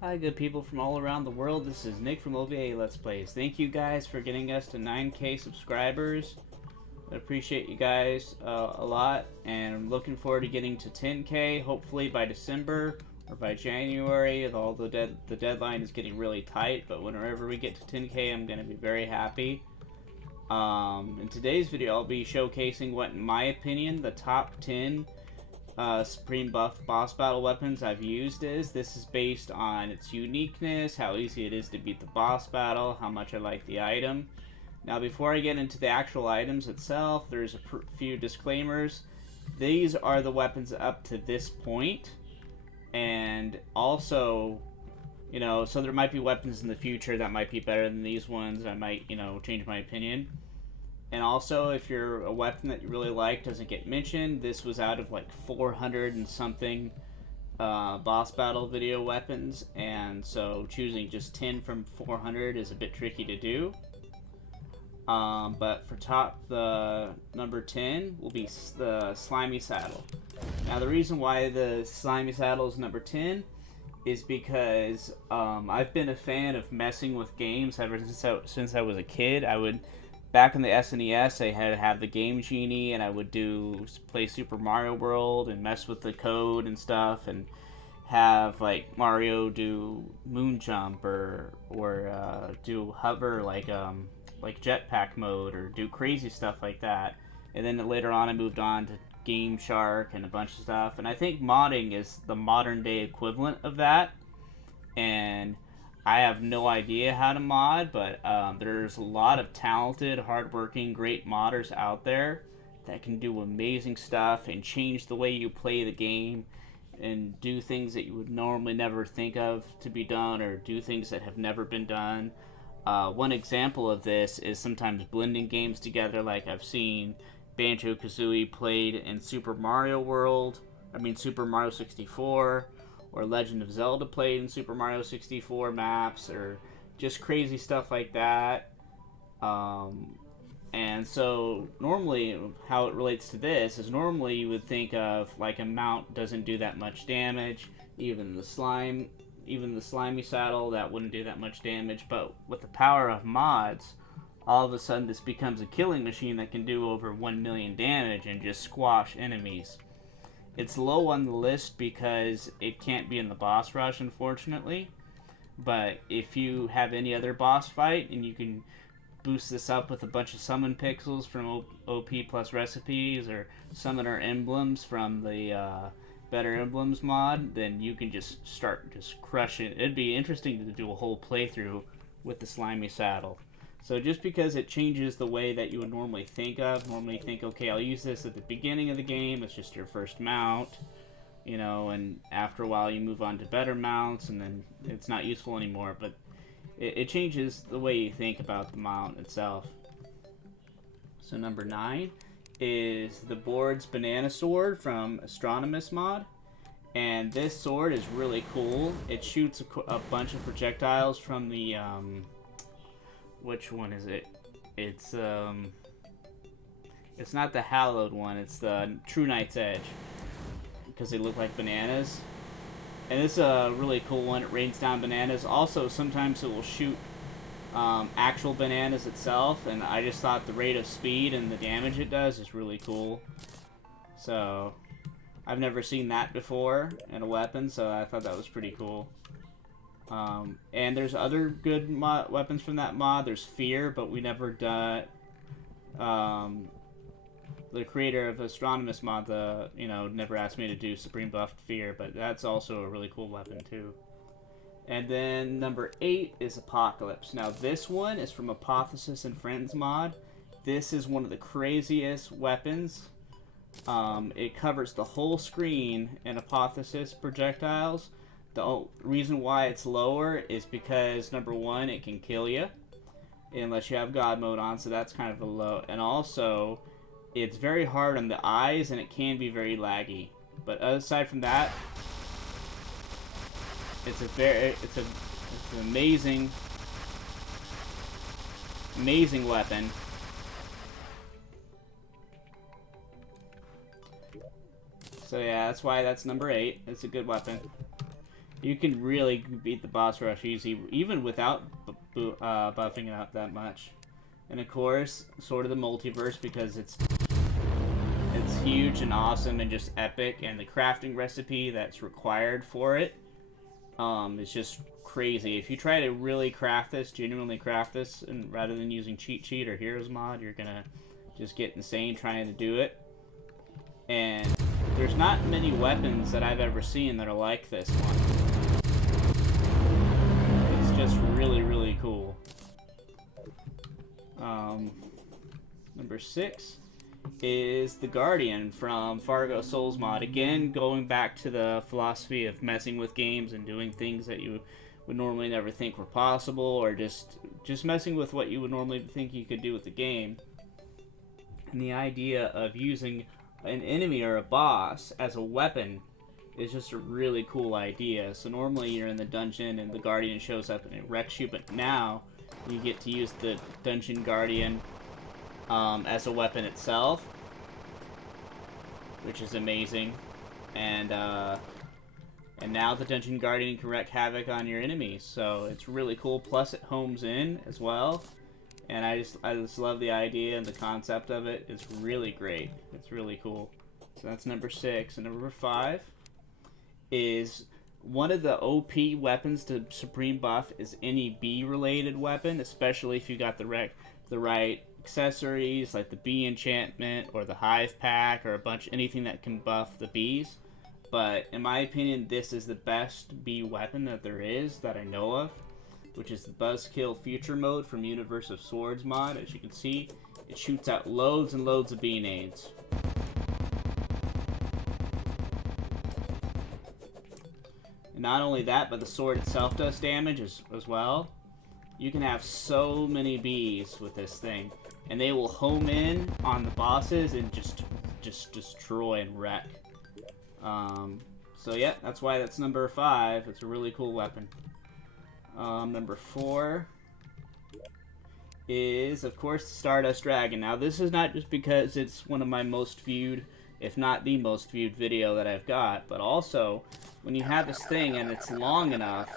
Hi, good people from all around the world. This is Nick from OVA Let's Plays. Thank you guys for getting us to 9K subscribers. I appreciate you guys a lot, and I'm looking forward to getting to 10K, hopefully by December or by January. All the deadline is getting really tight, but whenever we get to 10K, I'm going to be very happy. In today's video, I'll be showcasing what, in my opinion, the top 10 Supreme Buff boss battle weapons I've used is. This is based on its uniqueness, how easy it is to beat the boss battle, how much I like the item. Now, before I get into the actual items itself, there's a few disclaimers. These are the weapons up to this point, and also, you know, so there might be weapons in the future that might be better than these ones. I might, you know, change my opinion. And also, if you're a weapon that you really like doesn't get mentioned, this was out of like 400 and something boss battle video weapons, and so choosing just 10 from 400 is a bit tricky to do. But for the number 10 will be the Slimey Saddle. Now, the reason why the Slimey Saddle is number 10 is because I've been a fan of messing with games ever since I was a kid. Back in the SNES, I had to have the Game Genie, and I would play Super Mario World and mess with the code and stuff, and have like Mario do moon jump or do hover like jetpack mode, or do crazy stuff like that. And then later on, I moved on to Game Shark and a bunch of stuff. And I think modding is the modern day equivalent of that. And I have no idea how to mod, but there's a lot of talented, hardworking, great modders out there that can do amazing stuff and change the way you play the game and do things that you would normally never think of to be done, or do things that have never been done. One example of this is sometimes blending games together, like I've seen Banjo-Kazooie played in Super Mario 64, or Legend of Zelda played in Super Mario 64 maps, or just crazy stuff like that. And so normally how it relates to this is, normally you would think of like a mount doesn't do that much damage, even the Slimy Saddle, that wouldn't do that much damage, but with the power of mods, all of a sudden this becomes a killing machine that can do over 1 million damage and just squash enemies. It's low on the list because it can't be in the boss rush, unfortunately. But if you have any other boss fight and you can boost this up with a bunch of summon pixels from OP plus recipes, or summoner emblems from the Better Emblems mod, then you can just start crushing. It'd be interesting to do a whole playthrough with the Slimy Saddle. So just because it changes the way that you would normally think, okay, I'll use this at the beginning of the game, it's just your first mount, you know, and after a while you move on to better mounts, and then it's not useful anymore, but it changes the way you think about the mount itself. So number 9 is the Board's Banana Sword from Astronomus mod. And this sword is really cool. It shoots a bunch of projectiles from the which one is it? It's not the hallowed one, it's the True Knight's Edge, because they look like bananas. And this is a really cool one. It rains down bananas. Also, sometimes it will shoot actual bananas itself, and I just thought the rate of speed and the damage it does is really cool. So I've never seen that before in a weapon, so I thought that was pretty cool. And there's other good weapons from that mod. There's Fear, but we never done. The creator of Astronomus mod, never asked me to do Supreme Buffed Fear, but that's also a really cool weapon too. And then number 8 is Apocalypse. Now this one is from Apotheosis and Friends mod. This is one of the craziest weapons. It covers the whole screen in Apotheosis projectiles. The reason why it's lower is because, number 1, it can kill you unless you have God mode on, so that's kind of a low. And also, it's very hard on the eyes, and it can be very laggy. But aside from that, it's an amazing weapon. So yeah, that's why that's number 8. It's a good weapon. You can really beat the boss rush easy, even without buffing it up that much. And of course, sort of the multiverse, because it's huge and awesome and just epic, and the crafting recipe that's required for it is just crazy. If you try to really craft this, genuinely craft this, and rather than using cheat sheet or heroes mod, you're gonna just get insane trying to do it. And there's not many weapons that I've ever seen that are like this one. It's just really, really cool. Number 6 is the Guardian from Fargo Souls mod. Again, going back to the philosophy of messing with games and doing things that you would normally never think were possible, or just messing with what you would normally think you could do with the game. And the idea of using an enemy or a boss as a weapon is just a really cool idea. So normally you're in the dungeon and the Guardian shows up and it wrecks you, but now you get to use the Dungeon Guardian as a weapon itself, which is amazing. And now the Dungeon Guardian can wreak havoc on your enemies, so it's really cool. Plus it homes in as well, and I just love the idea and the concept of it. It's really great. It's really cool. So that's number 6. And number 5 is one of the OP weapons to Supreme buff is any bee related weapon, especially if you got the right accessories like the bee enchantment or the hive pack or anything that can buff the bees. But in my opinion, this is the best bee weapon that there is that I know of, which is the Buzzkill Future Mode from Universe of Swords mod. As you can see, it shoots out loads and loads of bee nades. And not only that, but the sword itself does damage as well. You can have so many bees with this thing, and they will home in on the bosses and just destroy and wreck. So yeah, that's why that's number 5. It's a really cool weapon. Number 4 is, of course, the Stardust Dragon. Now, this is not just because it's one of my most viewed, if not the most viewed video that I've got, but also, when you have this thing and it's long enough,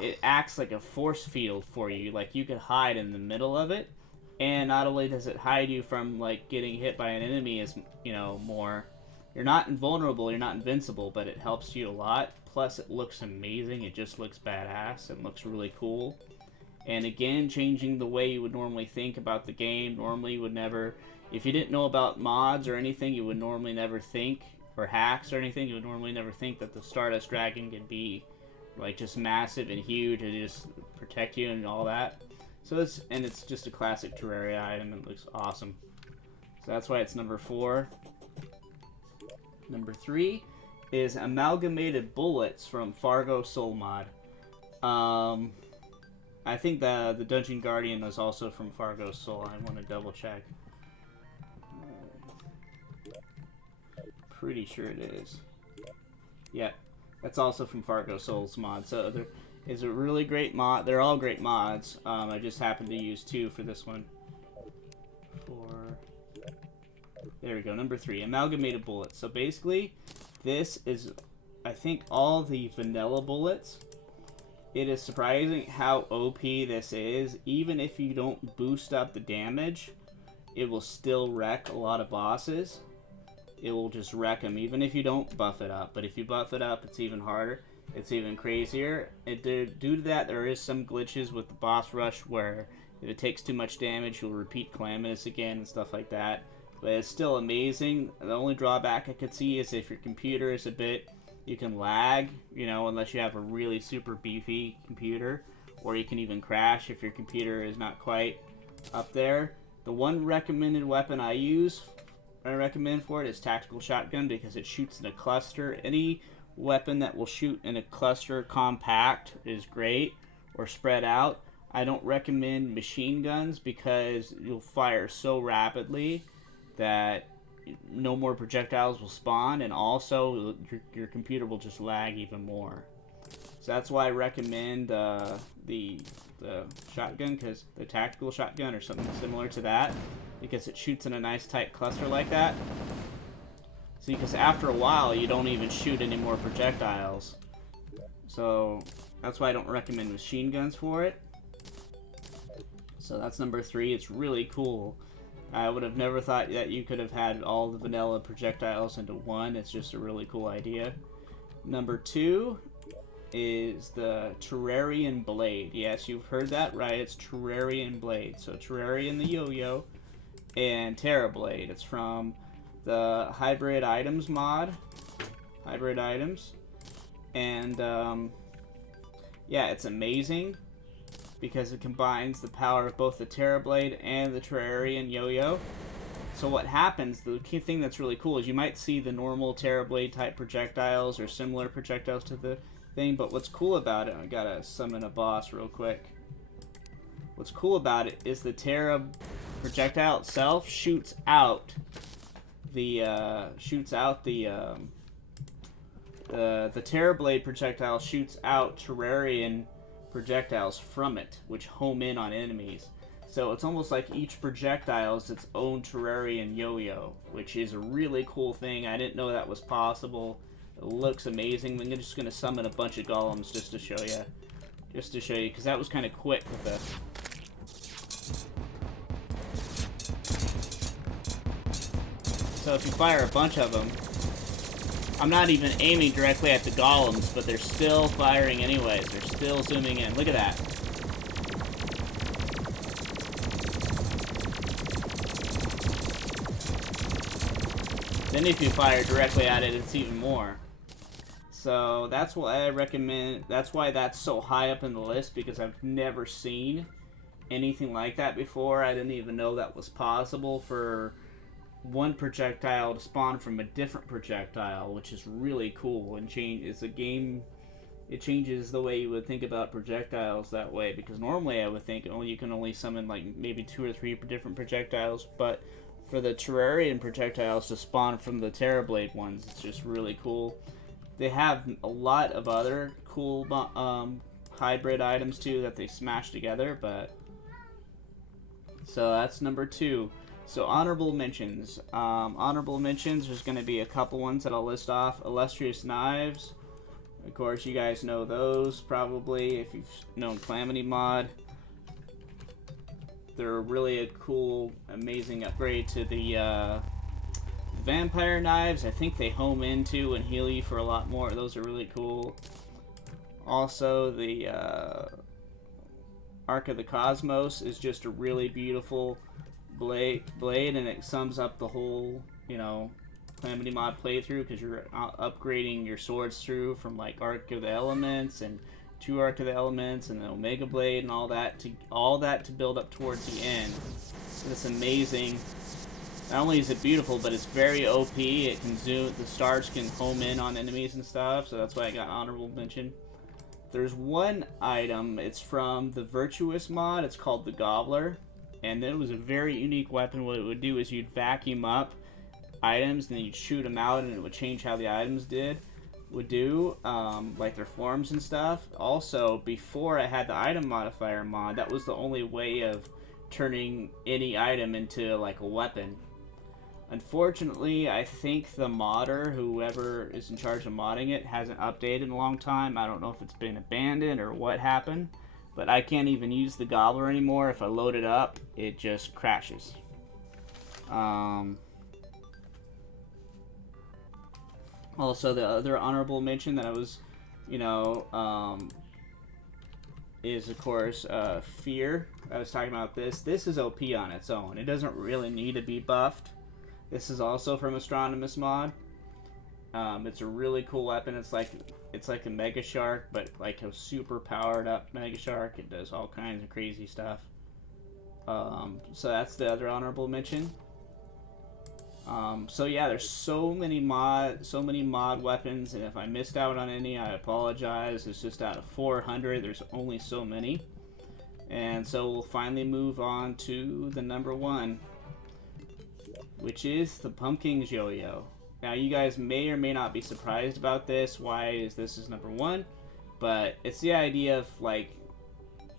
it acts like a force field for you. Like, you can hide in the middle of it, and not only does it hide you from, like, getting hit by an enemy as, more, you're not invulnerable, you're not invincible, but it helps you a lot. Plus, it looks amazing. It just looks badass. It looks really cool. And again, changing the way you would normally think about the game. Normally, you would never, if you didn't know about mods or anything, you would normally never think, or hacks or anything, you would normally never think that the Stardust Dragon could be, like, just massive and huge and just protect you and all that. So it's just a classic Terraria item. It looks awesome. So that's why it's number 4. Number 3 is amalgamated bullets from Fargo Soul mod. I think the Dungeon Guardian is also from Fargo Soul. I want to double check. Pretty sure it is. Yeah, that's also from Fargo Souls mod. So there is a really great mod. They're all great mods. I just happened to use 2 for this one. There we go, number 3, amalgamated bullets. So basically, this is, I think, all the vanilla bullets. It is surprising how OP this is. Even if you don't boost up the damage, it will still wreck a lot of bosses. It will just wreck them, even if you don't buff it up. But if you buff it up, it's even harder. It's even crazier. Due to that, there is some glitches with the boss rush where if it takes too much damage, you'll repeat Calamitous again and stuff like that. But it's still amazing. The only drawback I could see is if your computer is you can lag, unless you have a really super beefy computer, or you can even crash if your computer is not quite up there. The one recommended weapon I recommend for it is tactical shotgun, because it shoots in a cluster. Any weapon that will shoot in a cluster compact is great, or spread out. I don't recommend machine guns because you'll fire so rapidly that no more projectiles will spawn, and also your computer will just lag even more. So that's why I recommend the shotgun, because the tactical shotgun or something similar to that, because it shoots in a nice tight cluster like that. See, because after a while, you don't even shoot any more projectiles. So, that's why I don't recommend machine guns for it. So that's number 3. It's really cool. I would have never thought that you could have had all the vanilla projectiles into one. It's just a really cool idea. Number 2 is the Terrarian Blade. Yes, you've heard that right. It's Terrarian Blade. So Terraria and the Yoyo and Terra Blade. It's from the Hybrid Items mod. Hybrid Items. And, yeah, it's amazing because it combines the power of both the Terra Blade and the Terrarian Yoyo. So what happens, the key thing that's really cool is you might see the normal Terra Blade type projectiles or similar projectiles to the thing, but what's cool about it, I gotta summon a boss real quick. What's cool about it is the Terra projectile itself shoots out the Terra Blade projectile shoots out Terrarian projectiles from it, which home in on enemies. So it's almost like each projectile is its own Terrarian Yoyo, which is a really cool thing. I didn't know that was possible. It looks amazing. I'm just going to summon a bunch of golems just to show you. Because that was kind of quick with the... So if you fire a bunch of them, I'm not even aiming directly at the golems, but they're still firing anyways. They're still zooming in. Look at that. Then if you fire directly at it, it's even more. So that's why I recommend, that's why that's so high up in the list, because I've never seen anything like that before. I didn't even know that was possible for one projectile to spawn from a different projectile, which is really cool and it's a game. It changes the way you would think about projectiles that way, because normally I would think you can only summon like maybe 2 or 3 different projectiles, but for the Terrarian projectiles to spawn from the Terra Blade ones, it's just really cool. They have a lot of other cool hybrid items too that they smash together, but so that's number 2. So honorable mentions. Honorable mentions, there's going to be a couple ones that I'll list off. Illustrious Knives. Of course, you guys know those probably if you've known Calamity Mod. They're really a cool, amazing upgrade to the Vampire Knives. I think they home into and heal you for a lot more. Those are really cool. Also, the Arc of the Cosmos is just a really beautiful blade, and it sums up the whole, Calamity Mod playthrough, because you're upgrading your swords through from like Arc of the Elements and 2 Arc of the Elements and the Omega Blade and all that to build up towards the end. And it's amazing. Not only is it beautiful, but it's very OP. It can zoom, the stars can home in on enemies and stuff, so that's why I got honorable mention. There's one item, it's from the Virtuous mod, it's called the Gobbler. And it was a very unique weapon. What it would do is you'd vacuum up items and then you'd shoot them out, and it would change how the items would do, like their forms and stuff. Also, before I had the item modifier mod, that was the only way of turning any item into like a weapon. Unfortunately, I think the modder, whoever is in charge of modding it, hasn't updated in a long time. I don't know if it's been abandoned or what happened. But I can't even use the Gobbler anymore. If I load it up, it just crashes. Also, the other honorable mention that I was, is of course Fear. I was talking about this. This is OP on its own. It doesn't really need to be buffed. This is also from Astronomus mod. It's a really cool weapon. It's like a Mega Shark, but like a super powered up Mega Shark. It does all kinds of crazy stuff. So that's the other honorable mention. So yeah, there's so many mod weapons, and if I missed out on any, I apologize. It's just out of 400. There's only so many, and so we'll finally move on to the number 1, which is the Pumpkins Yoyo. Now, you guys may or may not be surprised about this. Why is this number 1? But it's the idea of, like,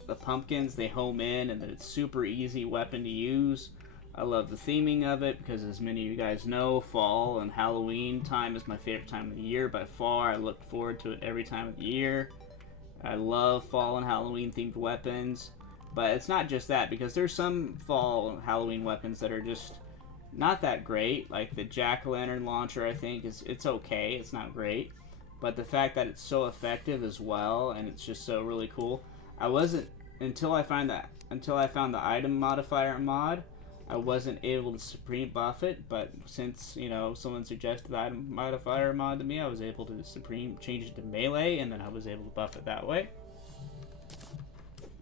the pumpkins, they home in, and that it's super easy weapon to use. I love the theming of it because, as many of you guys know, fall and Halloween time is my favorite time of the year by far. I look forward to it every time of the year. I love fall and Halloween themed weapons. But it's not just that, because there's some fall and Halloween weapons that are just not that great. Like the jack-o'-lantern launcher, I think, it's okay. It's not great. But the fact that it's so effective as well, and it's just so really cool. I wasn't, until I found the item modifier mod, I wasn't able to supreme buff it, but since, you know, someone suggested the item modifier mod to me, I was able to supreme change it to melee, and then I was able to buff it that way.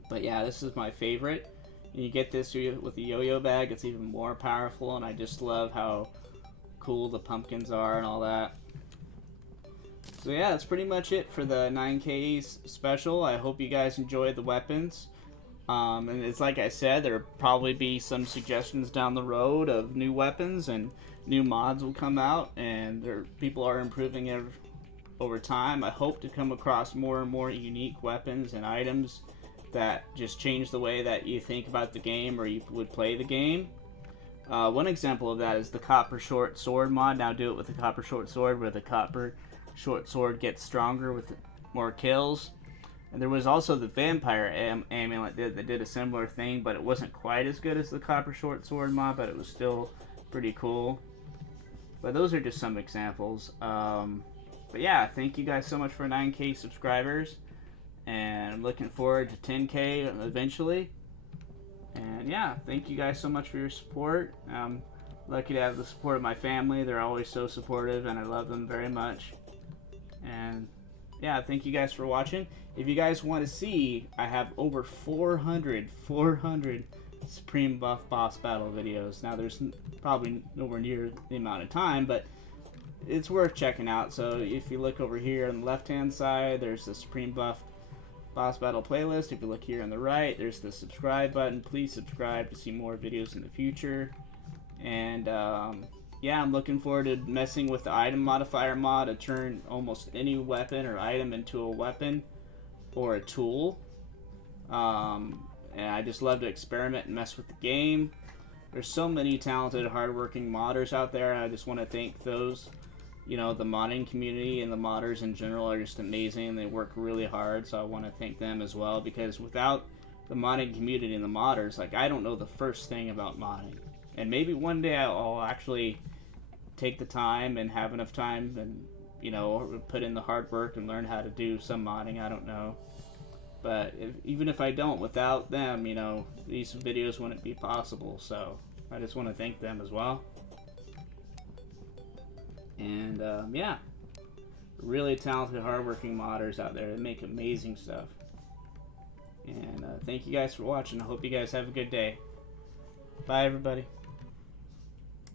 But yeah, this is my favorite. And you get this with the Yoyo bag, it's even more powerful, and I just love how cool the pumpkins are and all that. So yeah, that's pretty much it for the 9K special. I hope you guys enjoyed the weapons. And it's like I said, there'll probably be some suggestions down the road of new weapons, and new mods will come out, and people are improving it over time. I hope to come across more and more unique weapons and items that just change the way that you think about the game or you would play the game. One example of that is the copper short sword mod. Now do it with the copper short sword, where the copper short sword gets stronger with more kills. And there was also the vampire amulet that did a similar thing, but it wasn't quite as good as the copper short sword mod, but it was still pretty cool. But those are just some examples. But yeah, thank you guys so much for 9K subscribers, and I'm looking forward to 10K eventually. And yeah, thank you guys so much for your support. I'm lucky to have the support of my family. They're always so supportive, and I love them very much. And yeah, thank you guys for watching. If you guys want to see, I have over 400 Supreme Buff Boss Battle videos. Now, there's probably nowhere near the amount of time, but it's worth checking out. So if you look over here on the left-hand side, there's the Supreme Buff Boss Battle playlist. If you look here on the right, there's the subscribe button. Please subscribe to see more videos in the future. And yeah, I'm looking forward to messing with the item modifier mod to turn almost any weapon or item into a weapon or a tool. And I just love to experiment and mess with the game. There's so many talented, hardworking modders out there, and I just want to thank those. You know, the modding community and the modders in general are just amazing. They work really hard, so I want to thank them as well, because without the modding community and the modders, like, I don't know the first thing about modding. And maybe one day I'll actually take the time and have enough time and, you know, put in the hard work and learn how to do some modding. I don't know. But even if I don't, without them, you know, these videos wouldn't be possible. So I just want to thank them as well. And yeah, really talented, hardworking modders out there that make amazing stuff. And thank you guys for watching. I hope you guys have a good day. Bye, everybody.